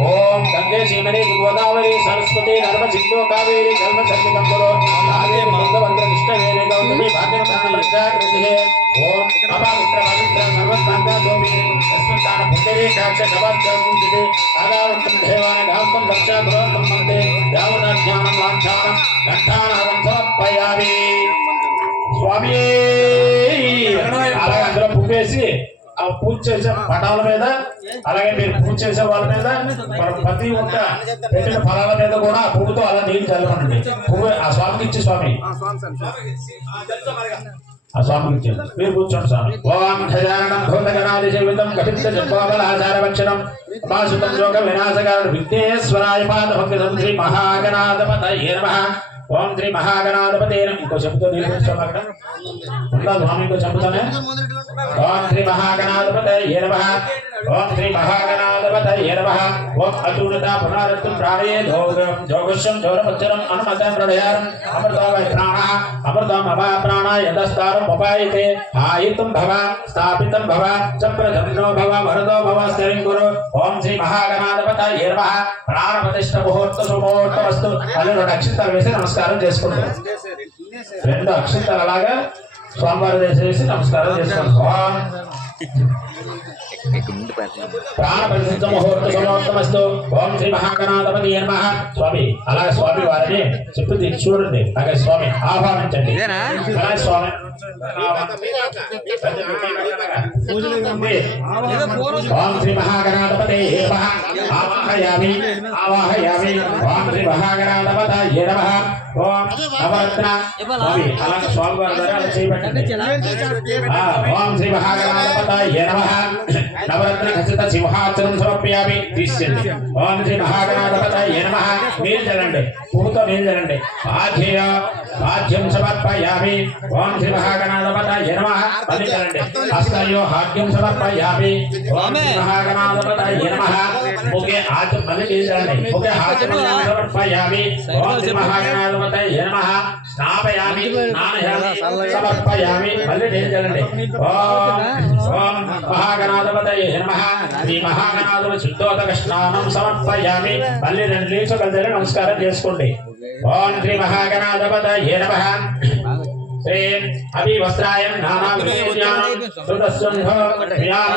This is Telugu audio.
ओम गंगे श्रीमती गोदावरी सरस्वती नर्मदा सिंधु कावेरी जलम संगम आगे मंगलवंत कृष्णवेणी गौतमी भाग्यस्थान प्रजाकृतिः ओम अपावित्र पवित्र नर्मदा गोमी अस्मत्तान पुण्डरी काक्ष शब्दं आदावन्तं देवान गावन्तं रक्षा गृहं मन्ते यावना ज्ञानं लांछानं घंटानादं समर्पयामि स्वामी అలాగే అందులో పువ్వేసి ఆ పూజ చేసే పటాల మీద అలాగే మీరు పూజ చేసే వాళ్ళ మీద ప్రతి ఒక్క పెట్టిన ఫలాల మీద కూడా పువ్వుతో అలా నీళ్ళు చల్లమండి పువ్వు ఆ స్వామికి ఇచ్చి స్వామి ఆ స్వామికి ఇచ్చారు మీరు కూర్చోండి స్వామి ఓం గజాననం భూతగణాది సేవితం కపిత్త జపావలాచార వక్షణం ఉపాసుతం యోగ వినాశకార విఘ్నేశ్వరాయ పాదభక్తం శ్రీ మహాగణాధిపతయే నమః ఓం శ్రీ మహాగణాధిపతే ఇంకో చెబుతూ నిలుపుకోవాలి స్వామి ఇంకో చెబుతానే ఓం శ్రీ మహాగణాధిపతయే నమః ఓం శ్రీ మహాగణాధిపతయే నమః ఓం అతునత పునరత్తం ప్రాణే జోగశం జోరపచ్చరం అనుమతం ప్రళయారం అమృతవై ప్రాణః అమృతం అవ ప్రాణాయ యదస్తారం ఉపాయతే ఆయితం భవ స్థాపితం భవ చక్రధర్మో భవ వరదో భవ స్థిరం కురు ఓం శ్రీ మహాగణాధిపతయే నమః ప్రాణప్రతిష్ఠ ముహూర్త సుముహూర్త వస్తు అలా రెండు అక్షంతలు వేసి నమస్కారం చేసుకుంటాం రెండు అక్షంతలు అలాగా స్వామివారి చేసి నమస్కారం చేసుకోండి प्राण परिशुद्ध मुहूर्त समाप्तमस्तु ओम श्री महागणाधिपतये नमः स्वामी అలాగే స్వామి వారిని చెప్పుది చూడండి అలాగే స్వామి ఆహ్వానించండి అలాగే స్వామి ఓం శ్రీ మహాగణాధిపతये నమః ఆవాహయామి ఆవాహయామి ఓం శ్రీ మహాగణాధిపతये నమః ఓం నవరత్న స్వామి అలాగే స్వామి వారి ద్వారా చేయబట్టండి ఓం శ్రీ మహాగణాధిపతये నమః नवरत्न खचित सिंहासनं समर्पयामि तीस्यन्ति ओम श्री महागणाधिपतये नमः नील जलंडे पूतो नील जलंडे आध्यं समर्पयामि ओम श्री महागणाधिपतये नमः पदि जलंडे हस्तयो हाग्यं समर्पयामि ओम श्री महागणाधिपतये नमः मुखे आज पदि नील जलंडे मुखे हाग्यं समर्पयामि ओम श्री महागणाधिपतये नमः स्नापयामि स्नानयामि समर्पयामि पदि नील जलंडे ओम महागणाधिपतये नमः श्री महागणाधिपति शुद्धोदक स्नानं समर्पयामि మళ్ళీ రెండు లీటర్లు కలిసి నమస్కారం చేసుకోండి ఓం శ్రీ మహాగణాధిపతయే నమః శ్రీ అభి వస్త్రాయం నానా విద్యానం సుదస్సుంభ